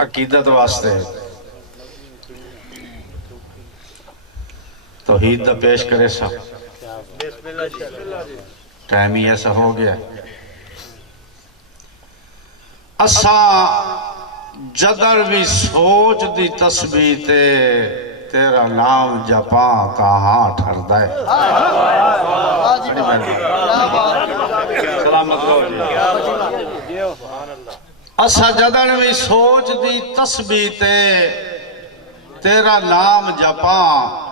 عقیدت واسطے توحید دا پیش کرے سا ٹائم ہی ایسا ہو گیا اساں جدر بھی سوچ دی تسبیح تے تیرا نام جپاں کہاں ٹھردہ ہے سلامت رہو جی اسا جدن بھی سوچ دی تسبیح تے تیرا نام جپاں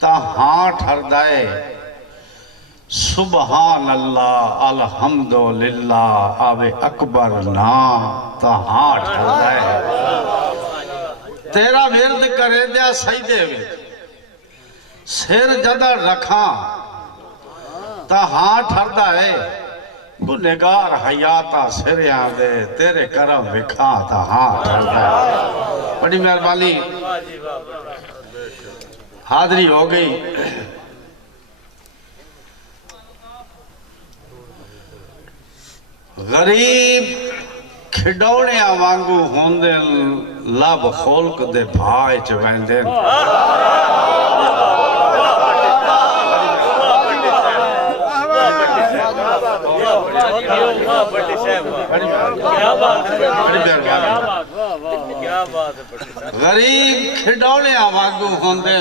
تہاں ٹھردہ ہے سبحان اللہ الحمدللہ آب اکبر نام تہاں ٹھردہ ہے تیرا ورد کرے دیا سجدے میں سر جدر رکھاں تہاں ٹھردہ ہے گنہگار حیاتہ سر آدھے تیرے کرم وکھاں تہاں ٹھردہ ہے بڑی مہربانی حاضری ہو گئی غریب کھڈوڑے آوانگو ہوندے لب خولک دے بھائی چویندے غریب کھڈوڑے آوانگو ہوندے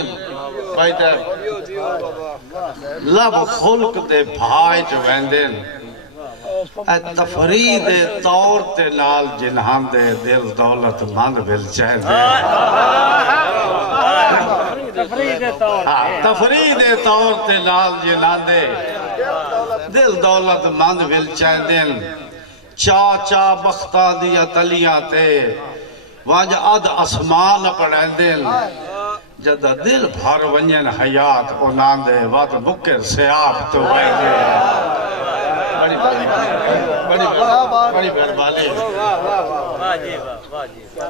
لب خولک دے بھائی چویندے تفرید طور تے لال جنہاں دے دل دولت مند بل چاہ دے تفرید طور تے لال جنہاں دے دل دولت مند بل چاہ دے چاچا بختہ دیا تلیاں تے واج اد اسمان پڑھیں دے جدہ دل بھر ونین حیات انان دے وات بکر سیاف تو گئے دے بڑی مہربانی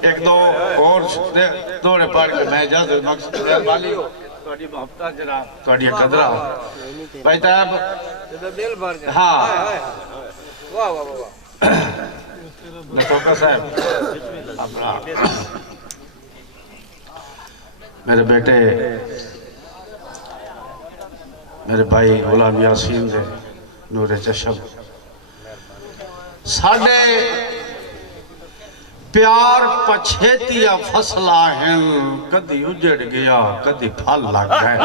ایک دو اور دوڑے پڑھ کے میں اجازت مقصد مہربانی توڑی محبتہ جناب توڑی قدرہ بھائی طیب ہاں نتوکہ صاحب اپنا میرے بیٹے میرے بھائی غلام یاسین دے نور چشم ساڑھے پیار پچھیتیا فصلہ ہیں کدی اجڑ گیا کدی پھل لگ گئے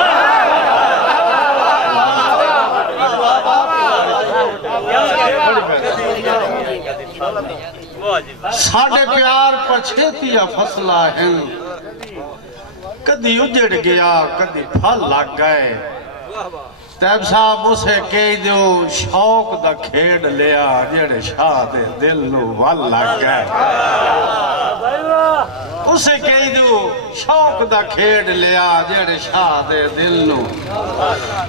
ساڑھے پیار پچھیتیا فصلہ ہیں کدی اجڑ گیا کدی پھل لگ گئے تیب صاحب اسے کہی دیوں شوق دا کھیڑ لیا جڑے شاہ دے دل نو وال لگ گئے اسے کہی دیوں شوق دا کھیڑ لیا جڑے شاہ دے دل نو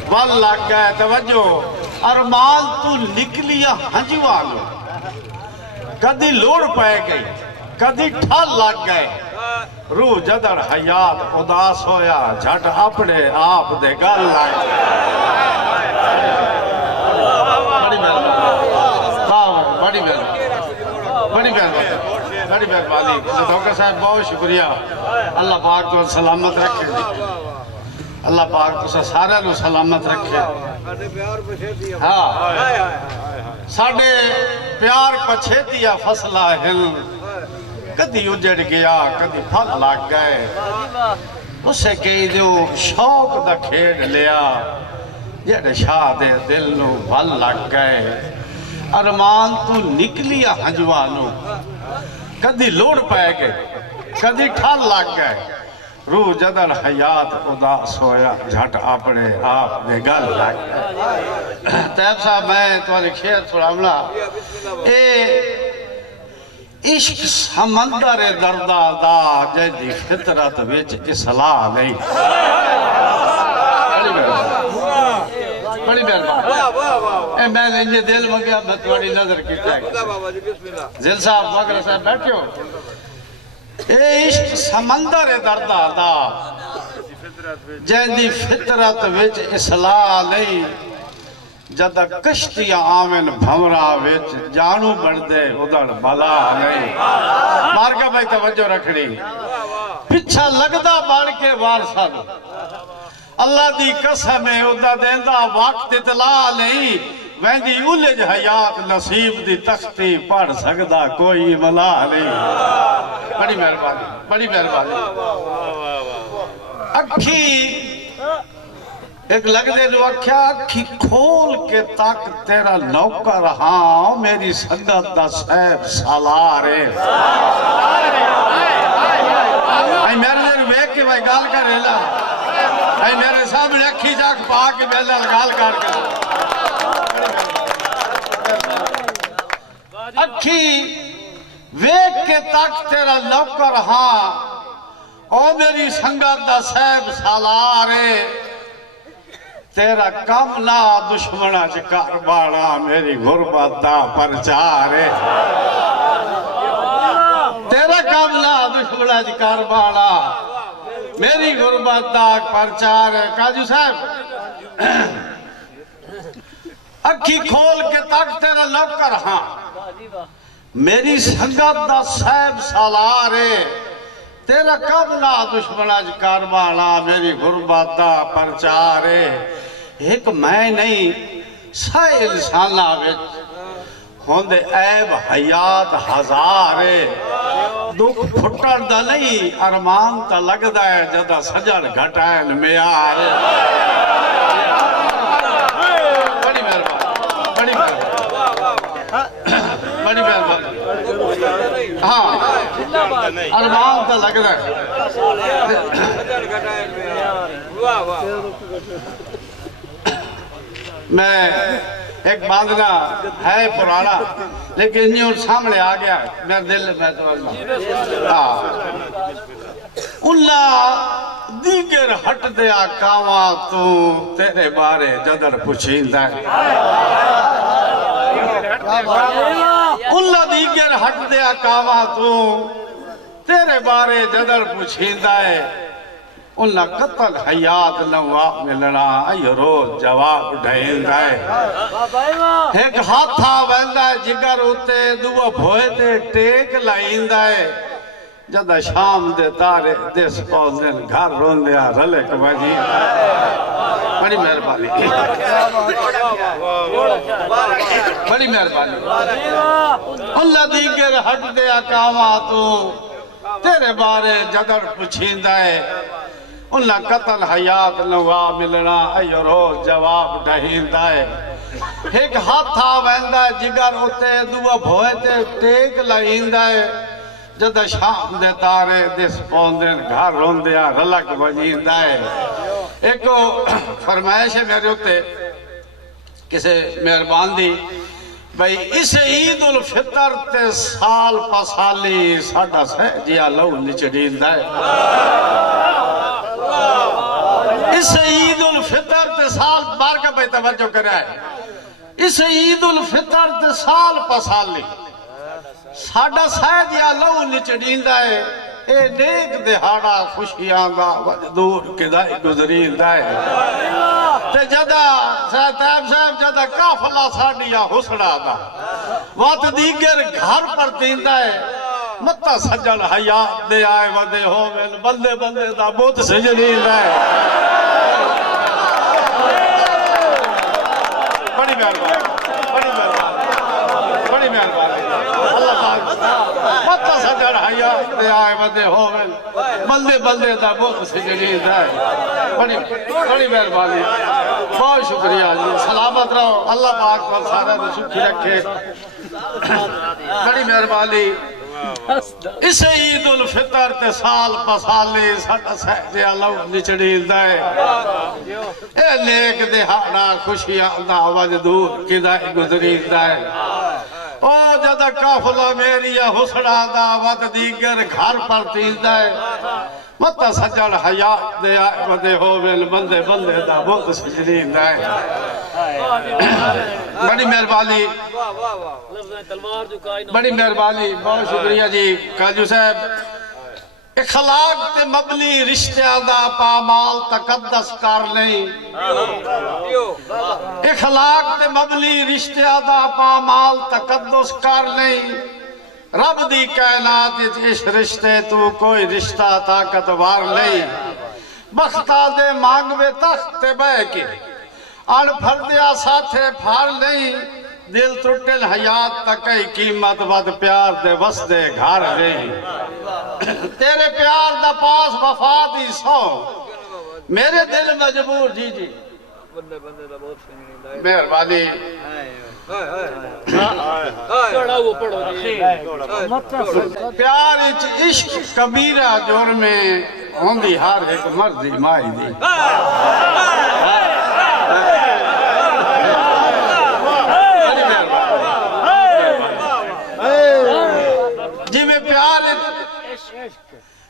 وال لگ گئے توجہ ارمان تو نکلیا ہنجوانو کدی لوڑ پائے گئی کدی ٹھل لگ گئے روح جدر حیات اداس ہویا جھٹ اپنے آپ دے گل لائے بڑی مہربانی نتوکہ صاحب بہت شکریہ اللہ پاک تو سلامت رکھے اللہ پاک تو سارے نو سلامت رکھے ہاں ساڑھے پیار پچھیتیا فصلہ ہل کدی اجڑ گیا کدی پھل لگ گئے اسے کہی دیو شوق دا کھیڑ لیا جڑے شاہ دے دل نو بھل لگ گئے ارمان تو نکلیا ہنجوانو کدی لوڑ پائے گئے کدی ٹھل لگ گئے روح جدر حیات اداس ہویا جھٹ اپنے آپ دے گل لگ گئے تیب صاحب میں تمہاری خیر سنامنا عشق سمندر دردہ دا جیدی فطرت وچ اصلاح نہیں بڑی مہربانی میں نے یہ دل مگیا میں تمہاری نظر کی چاہیے زل صاحب وغیرہ صاحب بیٹھے ہو اے عشق سمندر دردہ دا جیدی فطرت وچ اصلاح نہیں جدہ کشتی آمن بھمرا وچ جانو بڑھ دے ادھر بلا نہیں مارکہ بھائی توجہ رکھنی پچھا لگدا بڑھ کے وارثاں اللہ دی قسم ہے ادا دیندا وقت اطلاع نہیں ویندی الجھ حیات نصیب دی تختی پڑھ سکدا کوئی ملا نہیں بڑی مہربانی بڑی مہربانی اکھی ایک لگ دے جو اکھیا اکھی کھول کے تک تیرا نوکر ہاں میری سنگت دا سیب سالارے آئی میرے دیر ویک کے بھائی گال کر رہلا آئی میرے سامنے اکھی جاک پا کے بیلر گال کر کے اکھی ویک کے تک تیرا نوکر ہاں او میری سنگت دا سیب سالارے تیرا کم نہ دشمنہ چکار باڑا میری غربت دا پرچارے تیرا کم نہ دشمنہ چکار باڑا میری غربت دا پرچارے کاجو صاحب اکھی کھول کے تک تیرا نوکر ہاں میری سنگت دا سیب سالارے تیرا کم نہ دشمنہ چکار باڑا میری غربت دا پرچارے ایک میں نہیں سائے انسانہ وچ ہوندے عیب حیات ہزارے دکھ پھٹر دا نہیں ارمان تا لگ دا ہے جدا سجڑ گھٹائن میار بڑی مہربانی بڑی مہربانی بڑی مہربانی ہاں ارمان تا لگ دا ہے میں ایک باندھنا ہے پرانا لیکن یہ سامنے آ گیا میرے دل میں تو اللہ دیگر ہٹ دیا کاواں تو تیرے بارے جدر پچھیندہ ہے اللہ دیگر ہٹ دیا کاواں تو تیرے بارے جدر پچھیندہ ہے انہا قتل حیات نواب ملنا آئی روز جواب ڈھائندہ ہے ایک ہاتھا ویندہ ہے جگر ہوتے دو بھوئے تے ٹیک لائندہ ہے جدہ شام دے تارے دیس پوزن گھر رون دیا رلے کبھاجی بڑی مہربانی بڑی مہربانی اللہ دیگر ہٹ دیا کاما تو تیرے بارے جدر پچھیندہ ہے انہا قتل حیات نواب ملنا ای روز جواب ڈھائندہ ہے ایک ہاتھا ویندہ ہے جگر ہوتے دو بھوئے تے ٹیک لائندہ ہے جدہ شام دے تارے دس پوندن گھر روندیا رلک بجیندہ ہے ایک فرمائش ہے میرے ہوتے کسے مہربان دی بھئی اس عید الفطر تے سال پسالی ساڑھا سے جیا لو نچڑیندہ ہے اس عید الفطر تے سال بار کا پہ توجہ کر رہا ہے اس عید الفطر تے سال پسالی ساڑھا سید یا لو نچڑیندہ ہے اے نیک دہاڑا خوشیاں دا وجدور کدائی گزریندہ ہے تے جدہ سیتیب صاحب جدہ کافلہ ساڑھیا حسڑا دا وات دیگر گھر پر دیندہ ہے متہ سجن حیات دے آئے ودے ہومن بندے بندے دا بہت سجنیندہ ہے بڑی مہربانی بڑی مہربانی بڑی مہربانی اللہ پاک متہ سجن حیات دے آئے ودے ہومن بندے بندے دا بہت سجنیندہ ہے بڑی مہربانی بہت شکریہ جی سلامت رہو اللہ پاک پر سارے نے سکھی رکھے بڑی مہربانی اس عید الفطر تے سال پسالی ساڑھا سہجے اللہ نچڑیندہ ہے اے نیک دہاڑا خوشیاں دا وجدور کدائی گزریندہ ہے او جدہ کافلہ میری حسڑا دا ود دیگر گھر پر تیندہ ہے متہ سجن حیات دے آئے ودے ہوویل بندے بندے دا بہت سجنیندہ ہے بڑی مہربانی بڑی مہربانی بہت شکریہ جی کاجو صاحب اخلاق تے مبنی رشتہ دا پامال تقدس کر لیں اخلاق تے مبنی رشتہ دا پامال تقدس کر لیں رب دی کائنات اس رشتے تو کوئی رشتہ طاقتوار نہیں بختہ دے مانگ میں تخت بہ کے ان پھردیا ساتھے پھار نہیں دل ٹوٹل حیات تکئی قیمت ود پیار دے وس دے گھر نہیں تیرے پیار دا پاس وفا دی سو میرے دل مجبور جی جی مہربانی پیار اچ عشق کبیرہ جور میں ہوندی ہر ایک مرضی مائی دی جی میں پیار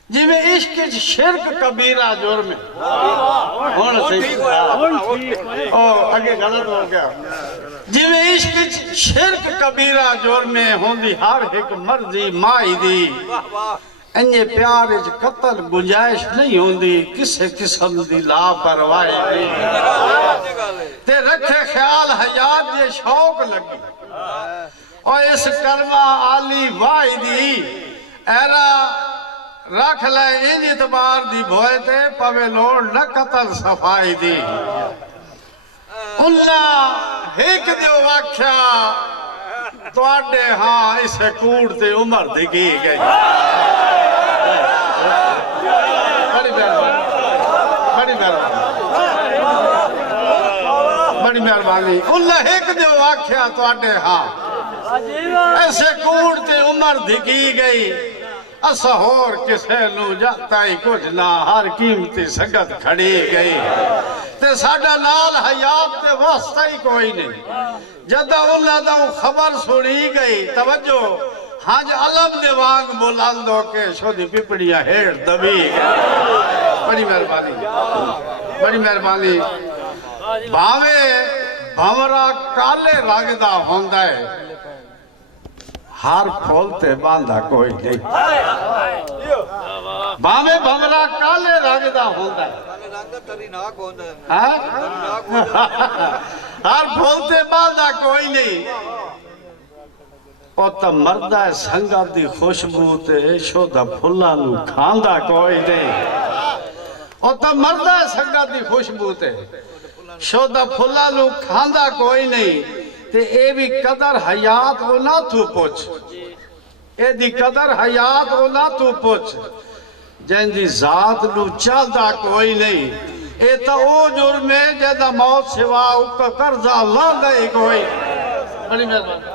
جی میں عشق شرک کبیرہ جور میں ہونا صحیح آگے غلط ہو گیا جی میں عشق شرک کبیرہ جور میں ہوندی ہر ایک مرضی مائی دی انجے پیار اچ قتل گنجائش نہیں ہوندی کسے قسم دی لا پروائی دی تے رکھے خیال حیات یہ شوق لگی اور اس کرمہ آلی وائی دی ایرا رکھ لے انج اعتبار دی بھوئے تے پوے لوڑ نہ قتل صفائی دی اللہ ایک دیو واقعہ تو آڈے ہاں اسے کوڑ تے عمر دگی گئی بڑی مہربانی اللہ ایک دیو واقعہ تو آڈے ہاں ایسے کوڑ تے عمر دگی گئی اسہور کسے نو جاتا ہی کچھ نہ ہر قیمتی سگت کھڑی گئی تے ساڑھا نال حیات تے واسطہ ہی کوئی نہیں جدہ اللہ دا خبر سنی گئی توجہ ہاں علم دیوانگ بلال دو کے شودی پپڑیاں ہیڑ دبی گئی بڑی مہربانی بڑی مہربانی بھاوے بھورا کالے راگدہ ہوندہ ہے ہر پھولتے باندھا کوئی نہیں بھاوے بھورا کالے راگدہ ہوندہ ہے ہر پھولتے باندھا کوئی نہیں اور تا مردہ سنگا دی خوشبو تے شودہ پھلا نو کھاندہ کوئی نہیں اور تا مردہ سنگا دی خوشبو تے شودہ پھلا نو کھاندہ کوئی نہیں تے اے بھی قدر حیات ہو نہ تو پوچھ اے دی قدر حیات ہو نہ تو پوچھ جن دی ذات نو چاہدہ کوئی نہیں اے تا او جرمے جیدہ موت سوا اوکا قرضہ اللہ دے کوئی بڑی مہربانی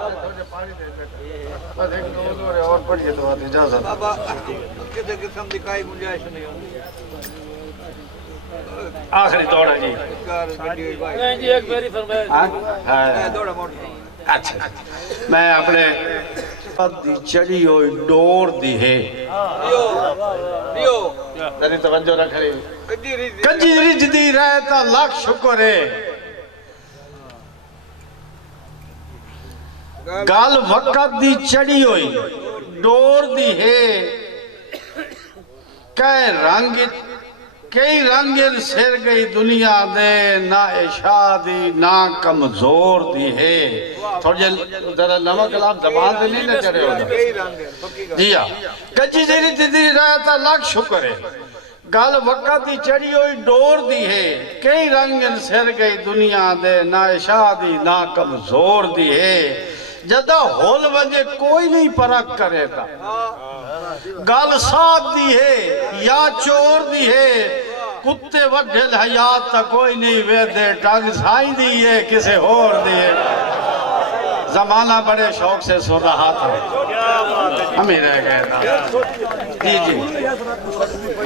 اور پڑھئے تو آتی اجازت بابا کدھر قسم دی کائی گنجائش نہیں ہوندی آخری دوڑا جی جی ایک میری فرمائے دوڑا موڑا اچھا میں اپنے دی چڑی ہوئی ڈور دی ہے تیری توجہ رکھ رہی کنجی رج دی رہتا لاکھ شکر ہے گال وقت دی چڑی ہوئی ڈور دی ہے کئی رنگن سر گئی دنیا دے نہ اشادی نہ کمزور دی ہے تھوڑی ذرا نمک لاب زبان دے نہیں نہ چڑھے ہوگا جی ہاں کچی زیری تیدی رہتا لاکھ شکر ہے گال وقت دی چڑی ہوئی ڈور دی ہے کئی رنگن سر گئی دنیا دے نہ اشادی نہ کمزور دی ہے جدہ ہول وجہ کوئی نہیں پرک کرے گا گال ساتھ دی ہے یا چور دی ہے کتے وڈھل حیات تا کوئی نہیں ویدے ٹانگ سائی دی ہے کسے اور دی ہے زمانہ بڑے شوق سے سن رہا تھا ہمیں رہ گئے تھا جی جی